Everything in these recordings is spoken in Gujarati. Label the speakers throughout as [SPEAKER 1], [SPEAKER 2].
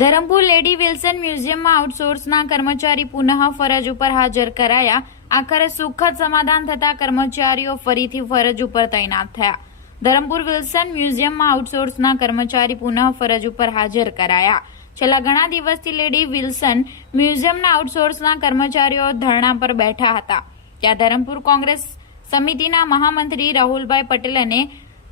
[SPEAKER 1] ધરમપુર લેડી વિલ્સન મ્યુઝિયમમાં આઉટસોર્સના કર્મચારી પુનઃ ફરજ ઉપર હાજર કરાયા. આખરે સુખદ સમાધાન થતા કર્મચારીઓ ફરીથી ફરજ ઉપર તૈનાત થયા. ધરમપુર વિલ્સન મ્યુઝિયમમાં આઉટસોર્સના કર્મચારી પુનઃ ફરજ ઉપર હાજર કરાયા. છેલ્લા ઘણા દિવસથી લેડી વિલ્સન મ્યુઝિયમના આઉટસોર્સના કર્મચારીઓ ધરણા પર બેઠા હતા. ત્યાં ધરમપુર કોંગ્રેસ સમિતિના મહામંત્રી રાહુલભાઈ પટેલ અને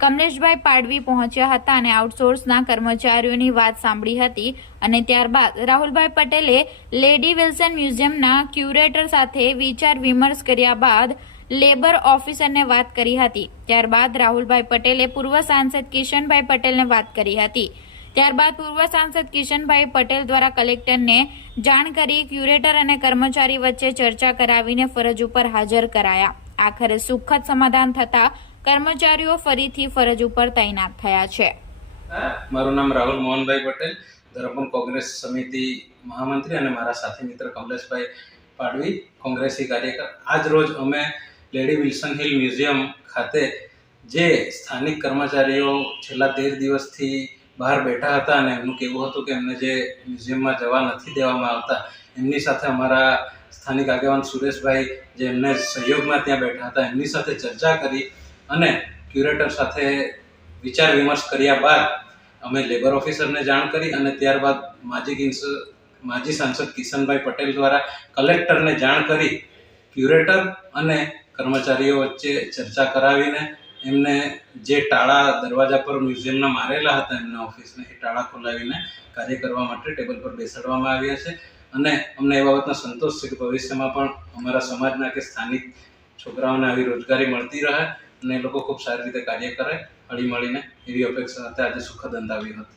[SPEAKER 1] કમલેશભાઈ પાડવી પહોંચ્યા હતા અને આઉટસોર્સના કર્મચારીઓની વાત સાંભળી હતી અને ત્યારબાદ રાહુલભાઈ પટેલે લેડી વિલ્સન મ્યુઝિયમના ક્યુરેટર સાથે વિચાર વિમર્શ કર્યા બાદ લેબર ઓફિસરને વાત કરી હતી. ત્યારબાદ રાહુલભાઈ પટેલે પૂર્વ સાંસદ કિશનભાઈ પટેલને વાત કરી હતી. ત્યારબાદ પૂર્વ સાંસદ કિશનભાઈ પટેલ દ્વારા કલેક્ટરને જાણ કરી ક્યુરેટર અને કર્મચારી વચ્ચે ચર્ચા કરાવીને ફરજ ઉપર હાજર કરાયા. આખરે સુખદ સમાધાન થતા કર્મચારીઓ ફરીથી ફરજ ઉપર તૈનાત થયા છે.
[SPEAKER 2] મારું નામ રાહુલ મોહનભાઈ પટેલ ધરમપુર કોંગ્રેસ સમિતિ મહામંત્રી અને મારા સાથી મિત્ર કમલેશભાઈ પાડવી, કોંગ્રેસી કાર્યકર. આજ રોજ અમે લેડી વિલ્સન હિલ મ્યુઝિયમ ખાતે જે સ્થાનિક કર્મચારીઓ છેલ્લા તેર દિવસથી બહાર બેઠા હતા અને એમનું કહેવું હતું કે એમને જે મ્યુઝિયમમાં જવા નથી દેવામાં આવતા, એમની સાથે અમારા સ્થાનિક આગેવાન સુરેશભાઈ જે એમને સહયોગમાં ત્યાં બેઠા હતા, એમની સાથે ચર્ચા કરી. અને ક્યુરેટર સાથે વિચાર વિમર્શ કર્યા બાદ અમે લેબર ઓફિસરને જાણ કરી અને ત્યારબાદ માજી માજી સાંસદ કિશનભાઈ પટેલ દ્વારા કલેક્ટરને જાણ કરી ક્યુરેટર અને કર્મચારીઓ વચ્ચે ચર્ચા કરાવીને એમને જે ટાળા દરવાજા પર મ્યુઝિયમના મારેલા હતા એમના ઓફિસને એ ટાળા ખોલાવીને કાર્ય કરવા માટે ટેબલ પર બેસાડવામાં આવ્યા છે. અને અમને એ બાબતનો સંતોષ છે કે ભવિષ્યમાં પણ અમારા સમાજના કે સ્થાનિક છોકરાઓને આવી રોજગારી મળતી રહે. અને એ લોકો ખૂબ સારી રીતે કાર્ય કરે હળી મળીને એવી અપેક્ષા સાથે આજે સુખદ અંત આવ્યો હતો.